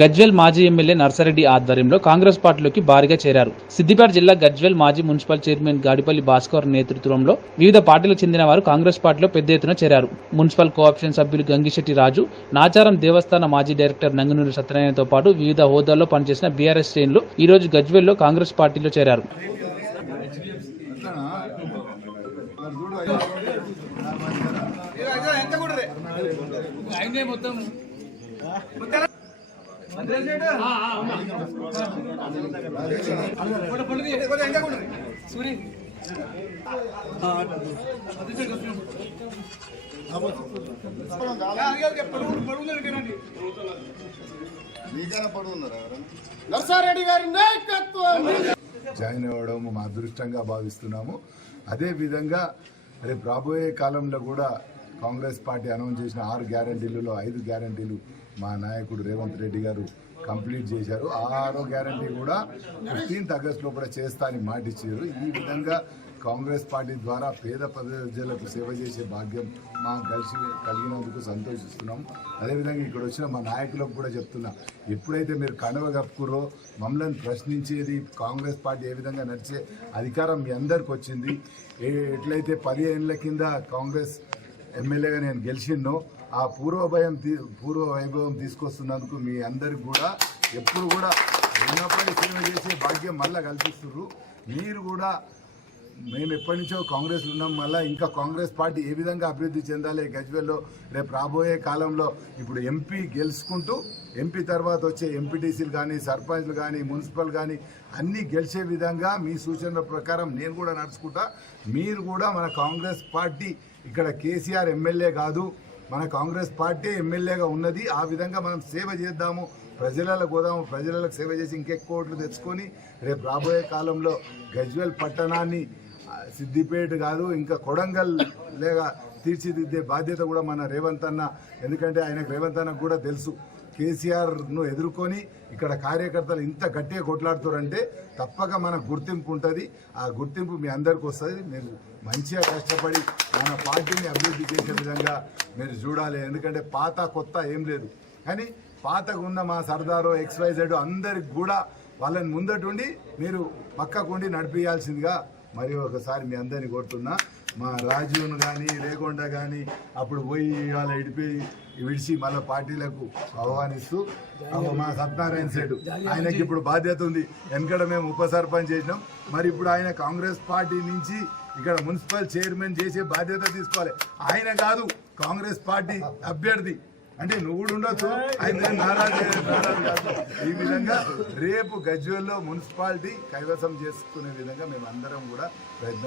గజ్వేల్ మాజీ ఎమ్మెల్యే నర్సారెడ్డి ఆధ్వర్యంలో కాంగ్రెస్ పార్టీలోకి భారీగా చేరారు. సిద్దిపేట జిల్లా గజ్వెల్ మాజీ మున్సిపల్ చైర్మన్ గాడిపల్లి భాస్కర్ నేతృత్వంలో వివిధ పార్టీలకు చెందిన వారు కాంగ్రెస్ పార్టీలో పెద్ద ఎత్తున చేరారు. మున్సిపల్ కోఆప్షన్ సభ్యులు గంగిశెట్టి రాజు నాచారం దేవస్థాన మాజీ డైరెక్టర్ నంగనూరి సత్యనారాయణతో పాటు వివిధ హోదాల్లో పనిచేసిన బీఆర్ఎస్ శ్రేణులు ఈ రోజు గజ్వెల్లో కాంగ్రెస్ పార్టీలో చేరారు. ఎంత పడున్నారా ఎవరైనా నర్సారెడ్డి గారి నాయకత్వం. జాయిన్ అవ్వడం మా అదృష్టంగా భావిస్తున్నాము. అదే విధంగా రేపు రాబోయే కాలంలో కూడా కాంగ్రెస్ పార్టీ అనౌన్స్ చేసిన ఆరు గ్యారంటీలలో ఐదు గ్యారంటీలు మా నాయకుడు రేవంత్ రెడ్డి గారు కంప్లీట్ చేశారు. ఆ ఆరో గ్యారంటీ కూడా ఫిఫ్టీన్త్ ఆగస్టులో కూడా చేస్తా అని మాటిచ్చారు. ఈ విధంగా కాంగ్రెస్ పార్టీ ద్వారా పేద ప్రజలకు సేవ చేసే భాగ్యం మా కలిసి కలిగినందుకు సంతోషిస్తున్నాం. అదేవిధంగా ఇక్కడ వచ్చిన మా నాయకులకు కూడా చెప్తున్నా ఎప్పుడైతే మీరు కనువ కప్పుకురో మమ్మల్ని ప్రశ్నించేది కాంగ్రెస్ పార్టీ ఏ విధంగా నడిచే అధికారం మీ అందరికి వచ్చింది ఎట్లయితే పది ఏళ్ళ కింద కాంగ్రెస్ ఎమ్మెల్యేగా నేను గెలిచిండు ఆ పూర్వభయం భయం పూర్వ వైభవం తీసుకొస్తున్నందుకు మీ అందరికి కూడా ఎప్పుడు కూడా ఉన్నప్పటి సేవ చేసే భాగ్యం మళ్ళీ కల్పిస్తున్నారు మీరు కూడా మేము ఎప్పటి నుంచో కాంగ్రెస్లో ఉన్నాం. మళ్ళీ ఇంకా కాంగ్రెస్ పార్టీ ఏ విధంగా అభివృద్ధి చెందాలి? గజ్వేల్లో రేపు రాబోయే కాలంలో ఇప్పుడు ఎంపీ గెలుచుకుంటూ ఎంపీ తర్వాత వచ్చే ఎంపీటీసీలు కానీ సర్పంచ్లు కానీ మున్సిపల్ కానీ అన్నీ గెలిచే విధంగా మీ సూచనల ప్రకారం నేను కూడా నడుచుకుంటా. మీరు కూడా మన కాంగ్రెస్ పార్టీ ఇక్కడ కేసీఆర్ ఎమ్మెల్యే కాదు మన కాంగ్రెస్ పార్టీ ఎమ్మెల్యేగా ఉన్నది. ఆ విధంగా మనం సేవ చేద్దాము. ప్రజలకు పోదాము. ప్రజలకు సేవ చేసి ఇంకెక్కువ ఓట్లు తెచ్చుకొని రేపు రాబోయే కాలంలో గజ్వేల్ పట్టణాన్ని సిద్దిపేట కాదు ఇంకా కొడంగల్ లేక తీర్చిదిద్దే బాధ్యత కూడా మన రేవంత్ అన్న. ఎందుకంటే ఆయనకు రేవంత్ అన్నకు కూడా తెలుసు. కేసీఆర్ను ఎదుర్కొని ఇక్కడ కార్యకర్తలు ఇంత గట్టిగా కొట్లాడుతారంటే తప్పక మన గుర్తింపు ఉంటుంది. ఆ గుర్తింపు మీ అందరికి వస్తుంది. మీరు మంచిగా కష్టపడి మన పార్టీని అభివృద్ధి చేసే విధంగా మీరు చూడాలి. ఎందుకంటే పాత కొత్త ఏం లేదు. కానీ పాతకు ఉన్న మా సర్దారు ఎక్స్వైజెడ్ అందరికి కూడా వాళ్ళని ముందటుండి మీరు పక్కకుండి నడిపించాల్సిందిగా మరి ఒకసారి మీ అందరిని కోరుతున్నా మా రాజీవ్ను కానీ లేకుండా కానీ అప్పుడు పోయి వాళ్ళ ఇడిపోయి విడిచి మళ్ళీ పార్టీలకు ఆహ్వానిస్తూ మా సత్యనారాయణ శెడ్డు ఆయనకి ఇప్పుడు బాధ్యత ఉంది. వెనకడ మేము ఉప సర్పంచ్ చేసినాం. మరి ఇప్పుడు ఆయన కాంగ్రెస్ పార్టీ నుంచి ఇక్కడ మున్సిపల్ చైర్మన్ చేసే బాధ్యత తీసుకోవాలి. ఆయన కాదు కాంగ్రెస్ పార్టీ అభ్యర్థి. అంటే నువ్వు కూడా ఉండొచ్చు. ఆయన నారాజు ఈ విధంగా రేపు గజ్వేల్లో మున్సిపాలిటీ కైవసం చేసుకునే విధంగా మేము అందరం కూడా ప్రయత్నం